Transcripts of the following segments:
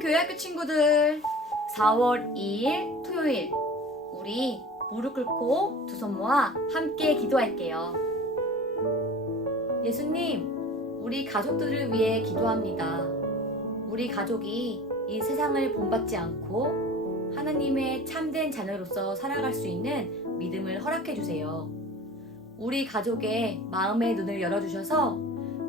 교회학교 친구들 4월 2일 토요일 우리 무릎 꿇고 두 손 모아 함께 기도할게요. 예수님, 우리 가족들을 위해 기도합니다. 우리 가족이 이 세상을 본받지 않고 하나님의 참된 자녀로서 살아갈 수 있는 믿음을 허락해 주세요. 우리 가족의 마음의 눈을 열어주셔서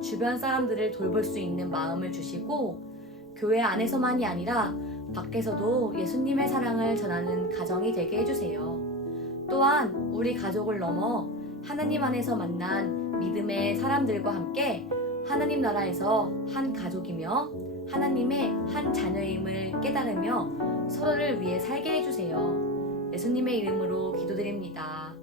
주변 사람들을 돌볼 수 있는 마음을 주시고 교회 안에서만이 아니라 밖에서도 예수님의 사랑을 전하는 가정이 되게 해주세요. 또한 우리 가족을 넘어 하나님 안에서 만난 믿음의 사람들과 함께 하나님 나라에서 한 가족이며 하나님의 한 자녀임을 깨달으며 서로를 위해 살게 해주세요. 예수님의 이름으로 기도드립니다.